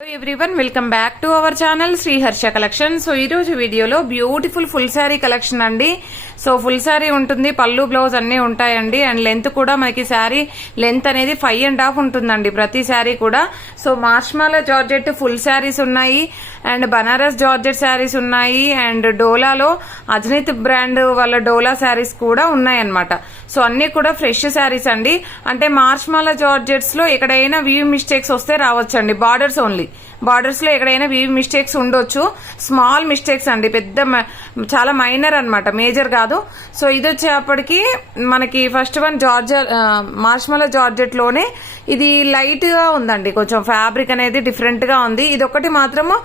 Hello everyone, welcome back to our channel Sri Harsha collection. So ee roju video lo beautiful full saree collection andi. So full saree untundi, pallu blouse anni untayandi and length kuda manaki saree length anedi 5.5 untundandi prati saree kuda. So marshmallow georgette full sarees unnayi and banaras georgette sarees unnayi and Dola lo Ajnit brand walla Dola sarees kuda unnayi annamata. So anni kuda fresh sarees andi. Ante marshmallow georgettes lo ekkadaina weave mistakes vaste raavachandi, borders only. Borders లో ఎక్కడైనా weave mistakes ఉండొచ్చు, small mistakes అండి, పెద్ద చాలా minor అన్నమాట, major కాదు. So ఇది వచ్చేప్పటికి మనకి ఫస్ట్ వన్ మార్ష్మలో జార్జెట్ లోనే ఇది లైట్ గా ఉందండి, కొంచెం ఫ్యాబ్రిక్ అనేది డిఫరెంట్ గా ఉంది. ఇది ఒకటి మాత్రము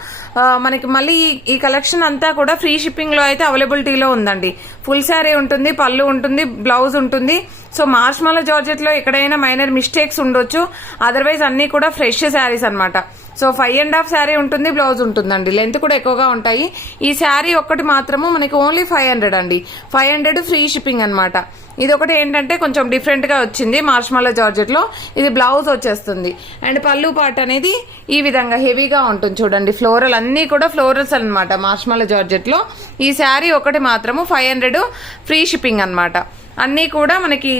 మనకి మళ్ళీ ఈ కలెక్షన్ అంతా కూడా ఫ్రీ షిప్పింగ్ లో అయితే అవైలబిలిటీలో ఉందండి. ఫుల్ శారీ ఉంటుంది, పళ్ళు ఉంటుంది, బ్లౌజ్ ఉంటుంది. సో మార్ష్మలో జార్జెట్ లో ఎక్కడైనా మైనర్ మిస్టేక్స్ ఉండొచ్చు, అదర్వైజ్ అన్ని కూడా ఫ్రెష్ శారీస్ అన్నమాట. సో 5.5 శారీ ఉంటుంది, బ్లౌజ్ ఉంటుందండి, లెంత్ కూడా ఎక్కువగా ఉంటాయి. ఈ శారీ ఒక్కటి మాత్రము మనకి ఓన్లీ 500 అండి, 500 ఫ్రీ షిప్పింగ్ అనమాట. ఇది ఒకటి ఏంటంటే కొంచెం డిఫరెంట్ గా వచ్చింది మార్ష్మలో జార్జెట్ లో. ఇది బ్లౌజ్ వచ్చేస్తుంది అండ్ పళ్ళు పార్ట్ అనేది ఈ విధంగా హెవీగా ఉంటుంది చూడండి, ఫ్లోరల్ అన్ని కూడా ఫ్లోరల్స్ అనమాట మార్ష్మలో జార్జెట్ లో. ఈ శారీ ఒకటి మాత్రము 500 ఫ్రీ షిప్పింగ్ అనమాట. అన్ని కూడా మనకి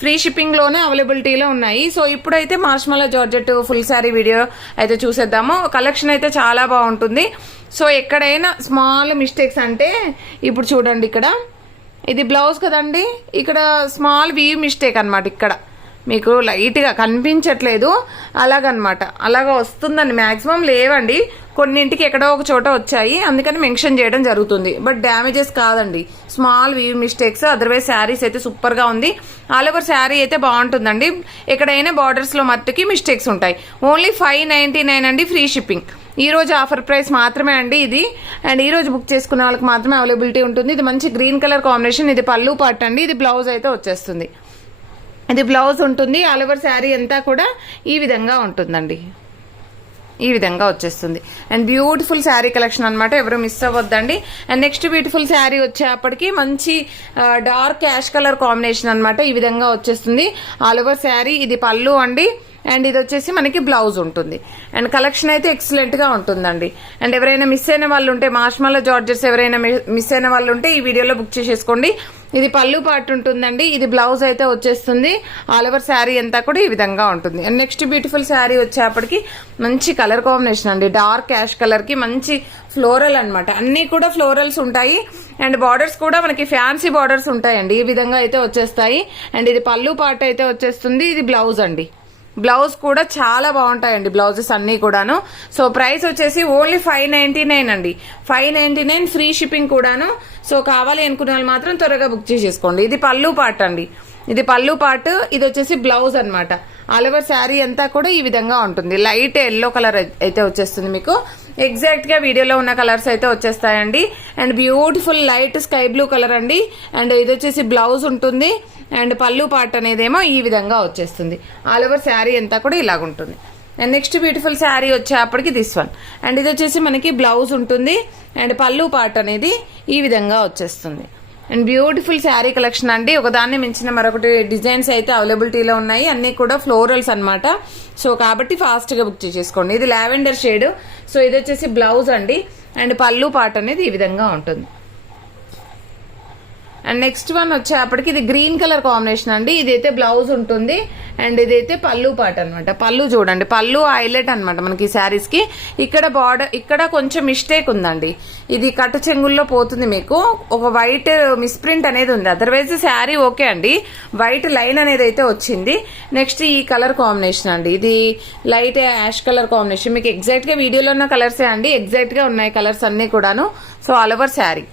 ఫ్రీ షిప్పింగ్ లోనే అవైలబిలిటీలో ఉన్నాయి. సో ఇప్పుడైతే మార్ష్మలో జార్జెట్ ఫుల్ శారీ వీడియో అయితే చూసేద్దాము. కలెక్షన్ అయితే చాలా బాగుంటుంది. సో ఎక్కడైనా స్మాల్ మిస్టేక్స్ అంటే ఇప్పుడు చూడండి, ఇక్కడ ఇది బ్లౌజ్ కదండి, ఇక్కడ స్మాల్ వీవ్ మిస్టేక్ అనమాట, ఇక్కడ మీకు లైట్ గా కనిపించట్లేదు, అలాగనమాట, అలాగా వస్తుందండి. మాక్సిమం లేవండి, కొన్నింటికి ఎక్కడో ఒక చోట వచ్చాయి, అందుకని మెన్షన్ చేయడం జరుగుతుంది. బట్ డ్యామేజెస్ కాదండి, small weave mistakes. Otherwise saris అయితే సూపర్ గా ఉంది. ఆల్ ఓవర్ శారీ అయితే బాగుంటుందండి. ఎక్కడైనా బార్డర్స్ లో మట్టుకి మిస్టేక్స్ ఉంటాయి. ఓన్లీ 599 అండి, ఫ్రీ షిప్పింగ్. ఈ రోజు ఆఫర్ ప్రైస్ మాత్రమే అండి ఇది. అండ్ ఈ రోజు బుక్ చేసుకున్న వాళ్ళకి మాత్రమే అవైలబిలిటీ ఉంటుంది. ఇది మంచి గ్రీన్ కలర్ కాంబినేషన్. ఇది పళ్ళు పార్ట్ అండి, ఇది బ్లౌజ్ అయితే వచ్చేస్తుంది. ఇది బ్లౌజ్ ఉంటుంది. ఆల్ ఓవర్ శారీ అంతా కూడా ఈ విధంగా ఉంటుందండి, ఈ విధంగా వచ్చేస్తుంది. అండ్ బ్యూటిఫుల్ శారీ కలెక్షన్ అనమాట, ఎవరు మిస్ అవ్వద్దండి. అండ్ నెక్స్ట్ బ్యూటిఫుల్ శారీ వచ్చేప్పటికి మంచి డార్క్ యాష్ కలర్ కాంబినేషన్ అనమాట, ఈ విధంగా వచ్చేస్తుంది. ఆల్ ఓవర్ శారీ ఇది పళ్ళు అండి, అండ్ ఇది వచ్చేసి మనకి బ్లౌజ్ ఉంటుంది. అండ్ కలెక్షన్ అయితే ఎక్సలెంట్ గా ఉంటుందండి. అండ్ ఎవరైనా మిస్ అయిన వాళ్ళు ఉంటే, మార్ష్మలో జార్జెట్స్ ఎవరైనా మిస్ అయిన వాళ్ళు ఉంటే ఈ వీడియోలో బుక్ చేసేసుకోండి. ఇది పళ్ళు పార్ట్ ఉంటుందండి, ఇది బ్లౌజ్ అయితే వచ్చేస్తుంది. ఆల్ ఓవర్ శారీ అంతా కూడా ఈ విధంగా ఉంటుంది. అండ్ నెక్స్ట్ బ్యూటిఫుల్ శారీ వచ్చేప్పటికి మంచి కలర్ కాంబినేషన్ అండి, డార్క్ యాష్ కలర్ కి మంచి ఫ్లోరల్ అనమాట, అన్ని కూడా ఫ్లోరల్స్ ఉంటాయి. అండ్ బార్డర్స్ కూడా మనకి ఫ్యాన్సీ బార్డర్స్ ఉంటాయండి, ఈ విధంగా అయితే వచ్చేస్తాయి. అండ్ ఇది పళ్ళు పార్ట్ అయితే వచ్చేస్తుంది. ఇది బ్లౌజ్ అండి, బ్లౌజ్ కూడా చాలా బాగుంటాయండి బ్లౌజెస్ అన్ని కూడాను. సో ప్రైస్ వచ్చేసి ఓన్లీ 599 అండి, 599 ఫ్రీ షిప్పింగ్ కూడాను. సో కావాలి అనుకున్న వాళ్ళు మాత్రం త్వరగా బుక్ చేసేసుకోండి. ఇది పళ్ళు పార్ట్ అండి, ఇది పళ్ళు పార్ట్, ఇది వచ్చేసి బ్లౌజ్ అనమాట. ఆల్ ఓవర్ శారీ అంతా కూడా ఈ విధంగా ఉంటుంది. లైట్ ఎల్లో కలర్ అయితే వచ్చేస్తుంది మీకు. ఎగ్జాక్ట్ గా వీడియోలో ఉన్న కలర్స్ అయితే వచ్చేస్తాయండి. And beautiful light sky blue colour అండి. అండ్ ఇది వచ్చేసి బ్లౌజ్ ఉంటుంది. అండ్ పళ్ళు పార్ట్ అనేదేమో ఈ విధంగా వచ్చేస్తుంది. ఆల్ ఓవర్ శారీ అంతా కూడా ఇలాగుంటుంది. అండ్ నెక్స్ట్ బ్యూటిఫుల్ శారీ వచ్చేప్పటికి దిస్ వన్. అండ్ ఇది వచ్చేసి మనకి బ్లౌజ్ ఉంటుంది. అండ్ పళ్ళు పార్ట్ అనేది ఈ విధంగా వచ్చేస్తుంది. అండ్ బ్యూటిఫుల్ శారీ కలెక్షన్ అండి, ఒకదాన్ని మించిన మరొకటి డిజైన్స్ అయితే అవైలబిలిటీలో ఉన్నాయి. అన్ని కూడా ఫ్లోరల్స్ అనమాట. సో కాబట్టి ఫాస్ట్ గా బుక్ చేసేసుకోండి. ఇది లావెండర్ షేడ్. సో ఇది వచ్చేసి బ్లౌజ్ అండి. అండ్ పళ్ళు పార్ట్ అనేది ఈ విధంగా ఉంటుంది. అండ్ నెక్స్ట్ వన్ వచ్చేప్పటికి ఇది గ్రీన్ కలర్ కాంబినేషన్ అండి, ఇదైతే బ్లౌజ్ ఉంటుంది. అండ్ ఇదైతే పళ్ళు పార్ట్ అనమాట. పళ్ళు చూడండి, పళ్ళు హైలైట్ అనమాట మనకి శారీస్ కి. ఇక్కడ బార్డర్ ఇక్కడ కొంచెం మిస్టేక్ ఉందండి, ఇది కట్టు చెంగుల్లో పోతుంది మీకు, ఒక వైట్ మిస్ప్రింట్ అనేది ఉంది. అదర్వైజ్ శారీ ఓకే అండి, వైట్ లైన్ అనేది అయితే వచ్చింది. నెక్స్ట్ ఈ కలర్ కాంబినేషన్ అండి, ఇది లైట్ యాష్ కలర్ కాంబినేషన్. మీకు ఎగ్జాక్ట్ గా వీడియోలో ఉన్న కలర్సే అండి, ఎగ్జాక్ట్ గా ఉన్నాయి కలర్స్ అన్ని కూడాను. So all over sari.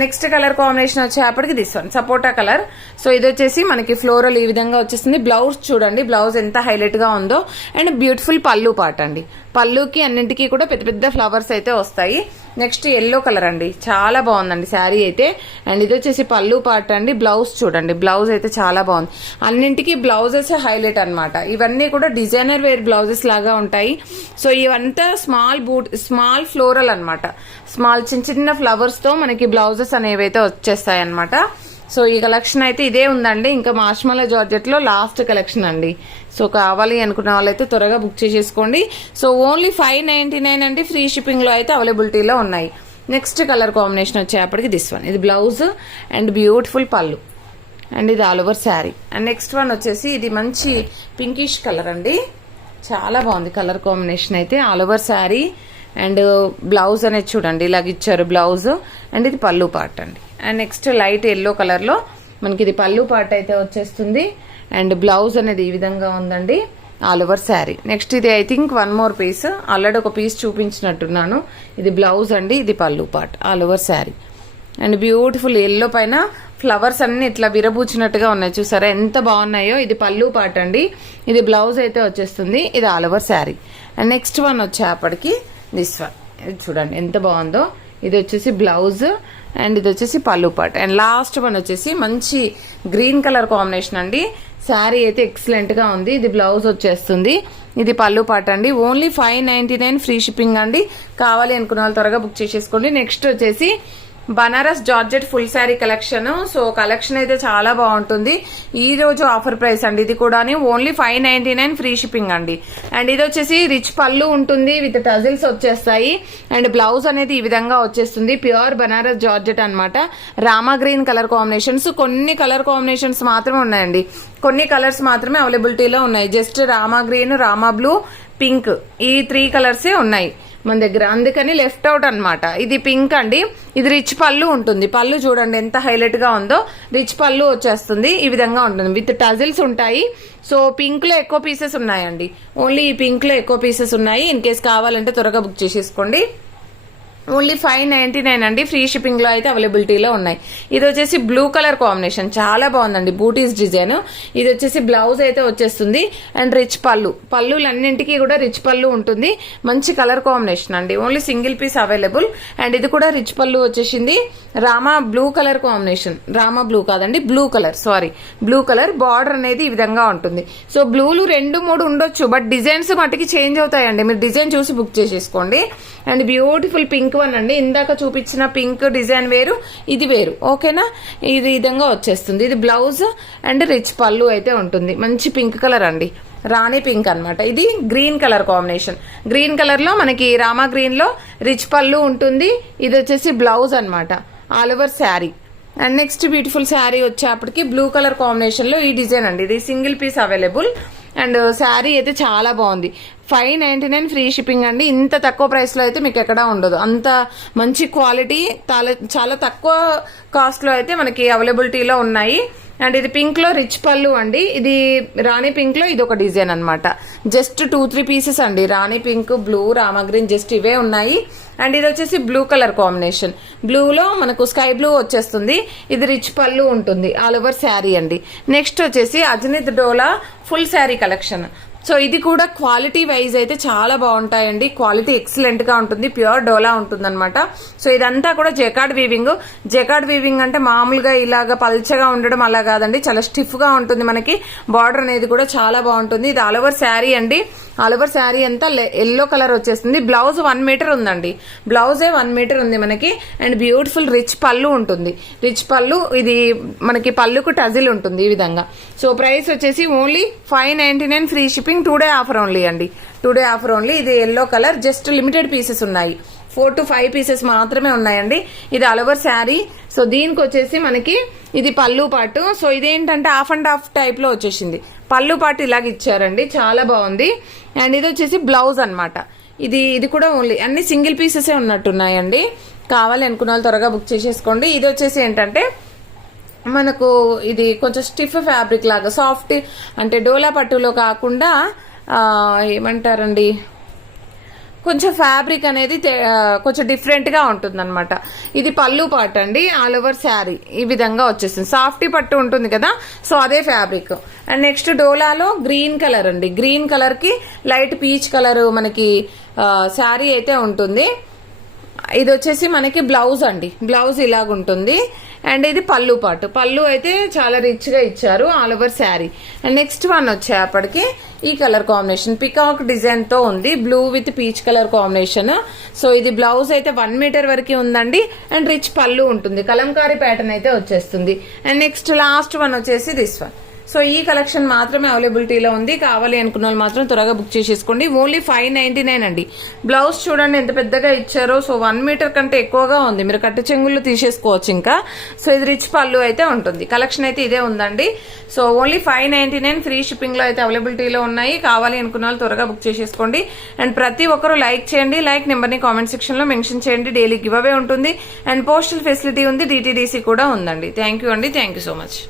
Next colour combination వచ్చేప్పటికి this one sapota colour. So ఇది వచ్చేసి మనకి ఫ్లోరల్ ఈ విధంగా వచ్చేస్తుంది. బ్లౌజ్ చూడండి, బ్లౌజ్ ఎంత హైలైట్ గా ఉందో. అండ్ బ్యూటిఫుల్ పళ్ళు పార్ట్ అండి, పళ్ళుకి అన్నింటికి కూడా పెద్ద పెద్ద ఫ్లవర్స్ అయితే వస్తాయి. నెక్స్ట్ ఎల్లో కలర్ అండి, చాలా బాగుందండి శారీ అయితే. అండ్ ఇది వచ్చేసి పళ్ళు పార్ట్ అండి. బ్లౌజ్ చూడండి, బ్లౌజ్ అయితే చాలా బాగుంది. అన్నింటికి బ్లౌజెస్ హైలైట్ అనమాట. ఇవన్నీ కూడా డిజైనర్ వేర్ బ్లౌజెస్ లాగా ఉంటాయి. సో ఇవంతా స్మాల్ ఫ్లోరల్ అనమాట, స్మాల్ చిన్న చిన్న ఫ్లవర్స్ తో మనకి బ్లౌజెస్ అనేవి అయితే వచ్చేస్తాయి అనమాట. సో ఈ కలెక్షన్ అయితే ఇదే ఉందండి. ఇంకా మార్ష్మలో జార్జెట్లో లాస్ట్ కలెక్షన్ అండి. సో కావాలి అనుకున్న వాళ్ళైతే త్వరగా బుక్ చేసేసుకోండి. సో ఓన్లీ 599 అండి. ఫ్రీ షిప్పింగ్లో అయితే అవైలబిలిటీలో ఉన్నాయి. నెక్స్ట్ కలర్ కాంబినేషన్ వచ్చేప్పటికి దిస్ వన్. ఇది బ్లౌజ్ అండ్ బ్యూటిఫుల్ పళ్ళు అండ్ ఇది all over sari. And next one వచ్చేసి ఇది మంచి పింకిష్ కలర్ అండి. చాలా బాగుంది కలర్ కాంబినేషన్ అయితే. All over sari and blouse అనేది చూడండి ఇలాగ ఇచ్చారు బ్లౌజ్. అండ్ ఇది పళ్ళు పార్ట్ అండి. అండ్ నెక్స్ట్ లైట్ ఎల్లో కలర్లో మనకి ఇది పళ్ళు పార్ట్ అయితే వచ్చేస్తుంది. అండ్ బ్లౌజ్ అనేది ఈ విధంగా ఉందండి. All over sari. నెక్స్ట్ ఇది I think one more piece, already ఒక పీస్ చూపించినట్టున్నాను. ఇది బ్లౌజ్ అండి, ఇది పళ్ళు part all over sari. And beautiful yellow పైన ఫ్లవర్స్ అన్ని ఇట్లా విరబూచినట్టుగా ఉన్నాయి, చూసారా ఎంత బాగున్నాయో. ఇది పళ్ళు పార్ట్ అండి, ఇది బ్లౌజ్ అయితే వచ్చేస్తుంది. ఇది all over sari. And next one వచ్చేప్పటికి దిస్ వన్. ఇది చూడండి ఎంత బాగుందో. ఇది వచ్చేసి బ్లౌజ్ అండ్ ఇది వచ్చేసి పళ్ళు పార్ట్. అండ్ లాస్ట్ వన్ వచ్చేసి మంచి గ్రీన్ కలర్ కాంబినేషన్ అండి. శారీ అయితే ఎక్సలెంట్ గా ఉంది. ఇది బ్లౌజ్ వచ్చేస్తుంది, ఇది పళ్ళు పార్ట్ అండి. ఓన్లీ 599 ఫ్రీ షిప్పింగ్ అండి. కావాలి అనుకున్న వాళ్ళు త్వరగా బుక్ చేసేసుకోండి. నెక్స్ట్ వచ్చేసి Banaras georgette full sari collection. So collection అయితే చాలా బాగుంటుంది. ఈ రోజు ఆఫర్ ప్రైస్ అండి. ఇది కూడా ఓన్లీ 599 ఫ్రీ షిప్పింగ్ అండి. అండ్ ఇది వచ్చేసి రిచ్ పళ్ళు ఉంటుంది విత్ టజిల్స్ వచ్చేస్తాయి. అండ్ బ్లౌజ్ అనేది ఈ విధంగా వచ్చేస్తుంది. ప్యూర్ బనారస్ జార్జెట్ అన్నమాట. రామా గ్రీన్ కలర్ కాంబినేషన్స్, కొన్ని కలర్ కాంబినేషన్స్ మాత్రమే ఉన్నాయండి, కొన్ని కలర్స్ మాత్రమే అవైలబిలిటీలో ఉన్నాయి. Just Rama green, Rama blue, pink, ఈ 3 కలర్సే ఉన్నాయి మన దగ్గర, అందుకని లెఫ్ట్ అవుట్ అన్నమాట. ఇది పింక్ అండి. ఇది రిచ్ పళ్ళు ఉంటుంది. పళ్ళు చూడండి ఎంత హైలైట్ గా ఉందో. రిచ్ పళ్ళు వచ్చేస్తుంది, ఈ విధంగా ఉంటుంది విత్ టజిల్స్ ఉంటాయి. సో పింక్ లో ఎక్కువ పీసెస్ ఉన్నాయండి. ఓన్లీ ఈ పింక్ లో ఎక్కువ పీసెస్ ఉన్నాయి. ఇన్ కేస్ కావాలంటే త్వరగా బుక్ చేసేసుకోండి. ఓన్లీ 599 అండి. ఫ్రీ షిప్పింగ్ లో అయితే అవైలబిలిటీలో ఉన్నాయి. ఇది వచ్చేసి బ్లూ కలర్ కాంబినేషన్, చాలా బాగుందండి. బూటీస్ డిజైన్. ఇది వచ్చేసి బ్లౌజ్ అయితే వచ్చేస్తుంది. అండ్ రిచ్ పళ్ళు, పళ్ళులన్నింటికి కూడా రిచ్ పళ్ళు ఉంటుంది. మంచి కలర్ కాంబినేషన్ అండి. Only single piece available. And ఇది కూడా రిచ్ పళ్ళు వచ్చేసింది. Rama blue colour combination, Rama blue కాదండి, blue colour, sorry blue colour. Border అనేది ఈ విధంగా ఉంటుంది. సో బ్లూలు 2-3 ఉండొచ్చు, బట్ డిజైన్స్ మటుకి చేంజ్ అవుతాయండి. మీరు డిజైన్ చూసి బుక్ చేసేసుకోండి. అండ్ బ్యూటిఫుల్ పింక్ వన్ అండి. ఇందాక చూపించిన పింక్ డిజైన్ వేరు, ఇది వేరు, ఓకేనా. ఇది విధంగా వచ్చేస్తుంది. ఇది బ్లౌజ్ అండ్ రిచ్ పళ్ళు అయితే ఉంటుంది. మంచి పింక్ కలర్ అండి, రాణి పింక్ అన్నమాట. ఇది green colour combination. Green colour లో మనకి రామా గ్రీన్ లో రిచ్ పళ్ళు ఉంటుంది. ఇది వచ్చేసి బ్లౌజ్ అన్నమాట, all over sari. And next beautiful sari వచ్చేప్పటికి బ్లూ కలర్ కాంబినేషన్ లో ఈ డిజైన్ అండి. ఇది single piece available. And sari అయితే చాలా బాగుంది. 599 ఫ్రీ షిప్పింగ్ అండి. ఇంత తక్కువ ప్రైస్ లో అయితే మీకు ఎక్కడా ఉండదు. అంత మంచి క్వాలిటీ, చాలా తక్కువ కాస్ట్ లో అయితే మనకి అవైలబిలిటీలో ఉన్నాయి. అండ్ ఇది పింక్ లో రిచ్ పళ్ళు అండి. ఇది రాణి పింక్ లో ఇది ఒక డిజైన్ అన్నమాట. జస్ట్ 2-3 పీసెస్ అండి. Rani pink, blue, Rama green, just ఇవే ఉన్నాయి. అండ్ ఇది వచ్చేసి బ్లూ కలర్ కాంబినేషన్. బ్లూలో మనకు స్కై బ్లూ వచ్చేస్తుంది. ఇది రిచ్ పళ్ళు ఉంటుంది, ఆల్ ఓవర్ శారీ అండి. నెక్స్ట్ వచ్చేసి అజనీత్ డోలా ఫుల్ శారీ కలెక్షన్. సో ఇది కూడా క్వాలిటీ వైజ్ అయితే చాలా బాగుంటాయండి. క్వాలిటీ ఎక్సలెంట్ గా ఉంటుంది. ప్యూర్ డోలా ఉంటుంది అనమాట. సో ఇదంతా కూడా జెకార్డ్ వీవింగ్. జెకార్డ్ వీవింగ్ అంటే మామూలుగా ఇలాగా పల్చగా ఉండడం అలా కాదండి, చాలా స్టిఫ్ గా ఉంటుంది. మనకి బార్డర్ అనేది కూడా చాలా బాగుంటుంది. ఇది ఆల్ ఓవర్ శారీ అండి. ఆల్ ఓవర్ శారీ అంతా ఎల్లో కలర్ వచ్చేస్తుంది. బ్లౌజ్ 1 మీటర్ ఉందండి. బ్లౌజే 1 మీటర్ ఉంది మనకి. అండ్ బ్యూటిఫుల్ రిచ్ పళ్ళు ఉంటుంది. రిచ్ పళ్ళు, ఇది మనకి పళ్ళుకు టజిల్ ఉంటుంది ఈ విధంగా. సో ప్రైస్ వచ్చేసి only 599 free shipping. 2 day offer only అండి. 2 డే ఆఫర్ ఓన్లీ. ఇది yellow colour, just limited pieces ఉన్నాయి. 4 to 5 పీసెస్ మాత్రమే ఉన్నాయండి. ఇది ఆల్ ఓవర్ శారీ. సో దీనికి వచ్చేసి మనకి ఇది పళ్ళు పాటు. సో ఇదేంటంటే హాఫ్ అండ్ హాఫ్ టైప్ లో వచ్చేసింది. పళ్ళు పాటు ఇలాగ ఇచ్చారండి, చాలా బాగుంది. అండ్ ఇది వచ్చేసి బ్లౌజ్ అన్నమాట. ఇది కూడా ఓన్లీ అన్ని సింగిల్ పీసెసే ఉన్నట్టున్నాయండి. కావాలి అనుకున్న వాళ్ళు త్వరగా బుక్ చేసేసుకోండి. ఇది వచ్చేసి ఏంటంటే మనకు ఇది కొంచెం స్టిఫ్ ఫ్యాబ్రిక్ లాగా, సాఫ్ట్ అంటే డోలా పట్టులో కాకుండా ఏమంటారండి, కొంచెం ఫ్యాబ్రిక్ అనేది కొంచెం డిఫరెంట్ గా ఉంటుంది అనమాట. ఇది పళ్ళు పార్ట్ అండి. ఆల్ ఓవర్ శారీ ఈ విధంగా వచ్చేస్తుంది. సాఫ్టీ పట్టు ఉంటుంది కదా, సో అదే ఫ్యాబ్రిక్. అండ్ నెక్స్ట్ డోలాలో గ్రీన్ కలర్ అండి. గ్రీన్ కలర్ కి లైట్ పీచ్ కలర్ మనకి శారీ అయితే ఉంటుంది. ఇది వచ్చేసి మనకి బ్లౌజ్ అండి. బ్లౌజ్ ఇలాగుంటుంది. అండ్ ఇది పళ్ళు పాటు, పళ్ళు అయితే చాలా రిచ్ గా ఇచ్చారు all over sari. And next one వచ్చేప్పటికి ఈ కలర్ కాంబినేషన్ పికాక్ డిజైన్ తో ఉంది, blue with peach colour combination. So ఇది బ్లౌజ్ అయితే 1 మీటర్ వరకు ఉందండి. అండ్ రిచ్ పళ్ళు ఉంటుంది, కలంకారీ ప్యాటర్న్ అయితే వచ్చేస్తుంది. అండ్ నెక్స్ట్ లాస్ట్ వన్ వచ్చేసి దిస్ వన్. సో ఈ కలెక్షన్ మాత్రమే అవైలబిలిటీలో ఉంది, కావాలి అనుకున్న వాళ్ళు మాత్రం త్వరగా బుక్ చేసేసుకోండి. ఓన్లీ 599 అండి. బ్లౌజ్ చూడండి ఎంత పెద్దగా ఇచ్చారో. సో 1 మీటర్ కంటే ఎక్కువగా ఉంది, మీరు కట్టు చెంగుళ్ళు తీసేసుకోవచ్చు ఇంకా. సో ఇది రిచ్ పళ్ళు అయితే ఉంటుంది. కలెక్షన్ అయితే ఇదే ఉందండి. సో ఓన్లీ 599 ఫ్రీ షిప్పింగ్ లో అయితే అవైలబిలిటీలో ఉన్నాయి, కావాలి అనుకున్న వాళ్ళు త్వరగా బుక్ చేసేసుకోండి. అండ్ ప్రతి ఒక్కరు లైక్ చేయండి, లైక్ నెంబర్ ని కామెంట్ సెక్షన్ లో మెన్షన్ చేయండి. డైలీ గివ్ అవే ఉంటుంది అండ్ పోస్టల్ ఫెసిలిటీ ఉంది, DTDC కూడా ఉందండి. థ్యాంక్ యూ అండి, థ్యాంక్ యూ సో మచ్.